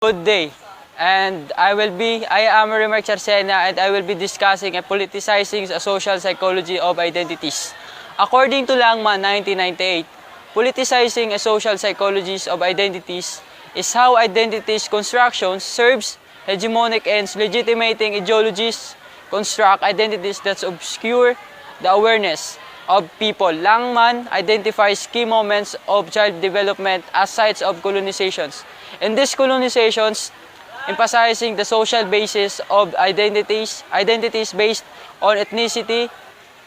Good day, and I am Remark Charsena, and I will be discussing a politicizing a social psychology of identities. According to Langman 1998, politicizing a social psychologies of identities is how identities construction serves hegemonic ends legitimating ideologies, construct identities that obscure the awareness of people. Langman identifies key moments of child development as sites of colonizations. In these colonizations, emphasizing the social basis of identities based on ethnicity,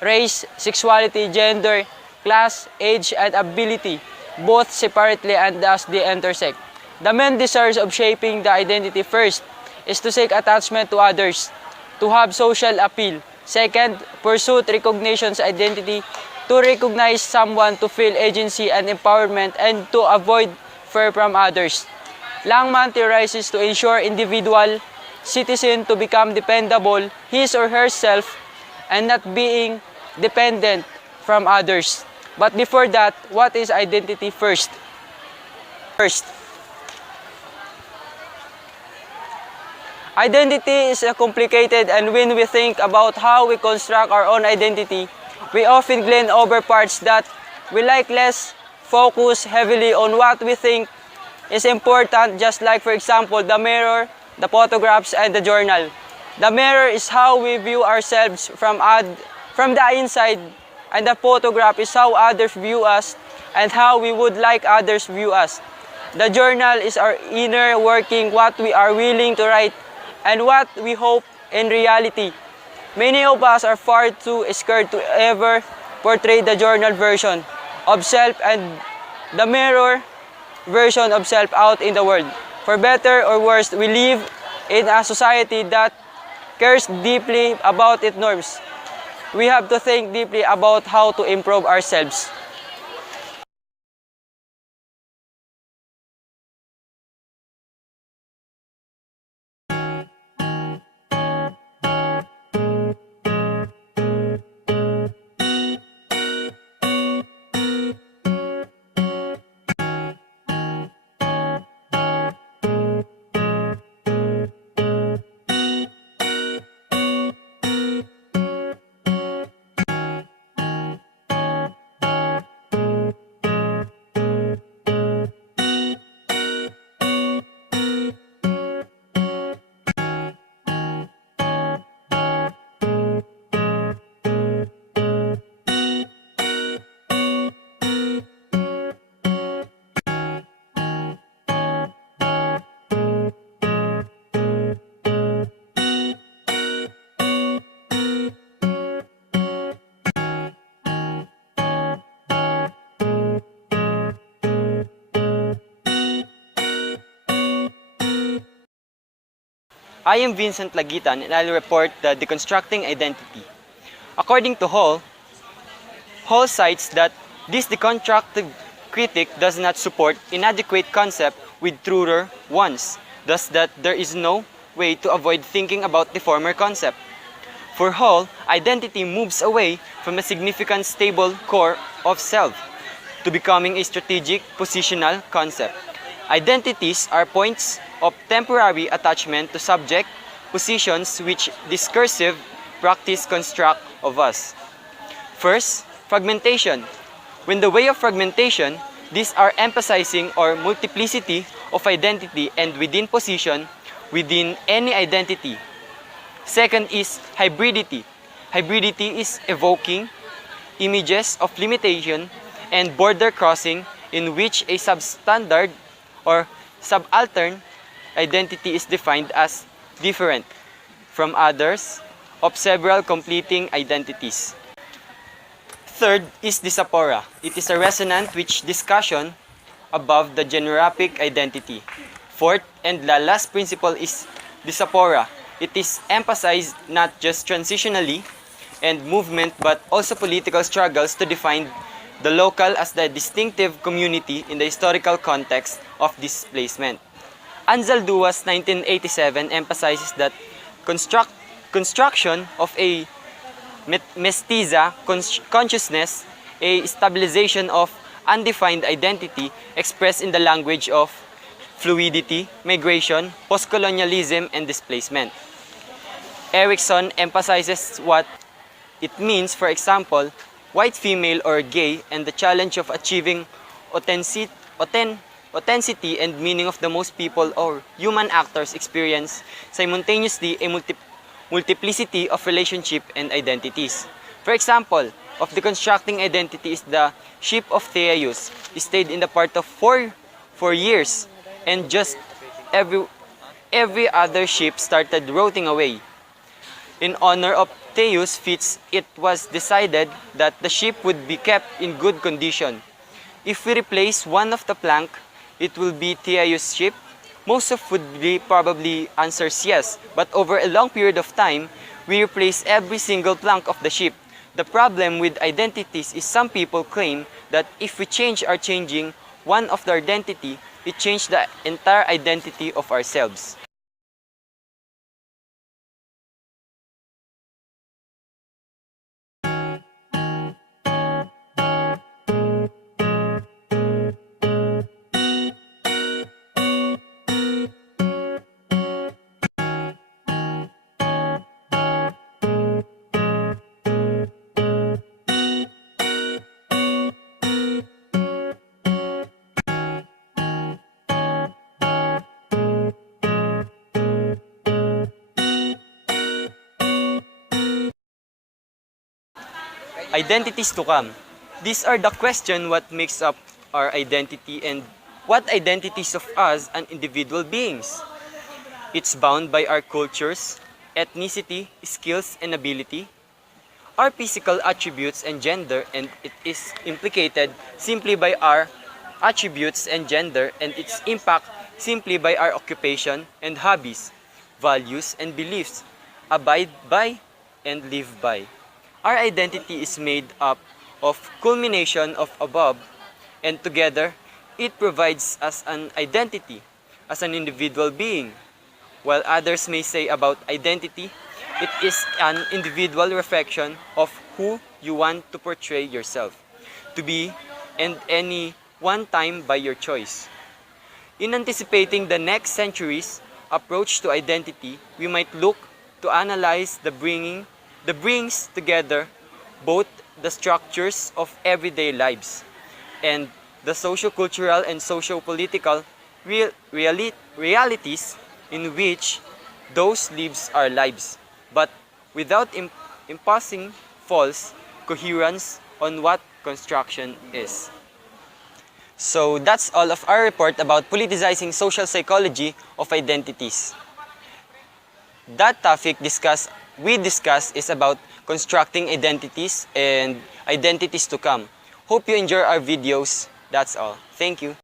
race, sexuality, gender, class, age, and ability, both separately and as they intersect. The main desires of shaping the identity first is to seek attachment to others, to have social appeal. Second, pursue recognition's identity, to recognize someone, to feel agency and empowerment, and to avoid fear from others. Langman theorizes to ensure individual citizen to become dependable, his or herself, and not being dependent from others. But before that, what is identity first? Identity is complicated, and when we think about how we construct our own identity, we often glean over parts that we like less, focus heavily on what we think is important, just like, for example, the mirror, the photographs, and the journal. The mirror is how we view ourselves from the inside, and the photograph is how others view us and how we would like others view us. The journal is our inner working, what we are willing to write and what we hope in reality. Many of us are far too scared to ever portray the journal version of self and the mirror version of self out in the world. For better or worse, we live in a society that cares deeply about its norms. We have to think deeply about how to improve ourselves. I am Vincent Lagitan, and I'll report the deconstructing identity. According to Hall cites that this deconstructive critic does not support inadequate concept with truer ones, thus that there is no way to avoid thinking about the former concept. For Hall, identity moves away from a significant stable core of self to becoming a strategic positional concept. Identities are points of temporary attachment to subject positions which discursive practice construct of us. First, fragmentation. When the way of fragmentation, these are emphasizing or multiplicity of identity and within position within any identity. Second is hybridity. Hybridity is evoking images of limitation and border crossing in which a substandard or subaltern identity is defined as different from others of several completing identities. Third is diaspora. It is a resonant which discussion above the generic identity. Fourth and the last principle is diaspora. It is emphasized not just transitionally and movement but also political struggles to define the local as the distinctive community in the historical context of displacement. Anzaldua's 1987 emphasizes that construction of a mestiza consciousness, a stabilization of undefined identity expressed in the language of fluidity, migration, postcolonialism, and displacement. Erickson emphasizes what it means, for example, white female or gay, and the challenge of achieving authenticity, authenticity and meaning of the most people or human actors experience simultaneously a multiplicity of relationship and identities. For example, of deconstructing identity is the ship of Theaeus stayed in the port of for years, and just every other ship started rotting away. In honor of Theus' feats, it was decided that the ship would be kept in good condition. If we replace one of the plank, it will be Theus' ship. Most of would be probably answers yes, but over a long period of time, we replace every single plank of the ship. The problem with identities is some people claim that if we change our changing one of the identity, it changed the entire identity of ourselves. Identities to come. These are the question what makes up our identity and what identities of us and individual beings. It's bound by our cultures, ethnicity, skills, and ability, our physical attributes and gender, and it is implicated simply by our attributes and gender, and its impact simply by our occupation and hobbies, values and beliefs, abide by and live by. Our identity is made up of culmination of above, and together it provides us an identity as an individual being. While others may say about identity, it is an individual reflection of who you want to portray yourself to be and any one time by your choice. In anticipating the next century's approach to identity, we might look to analyze the brings together both the structures of everyday lives and the socio-cultural and socio-political realities in which those lives are lives, but without imposing false coherence on what construction is. So that's all of our report about politicizing social psychology of identities. That topic we discussed is about constructing identities and identities to come. Hope you enjoy our videos. That's all. Thank you.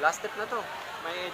Last step na to. May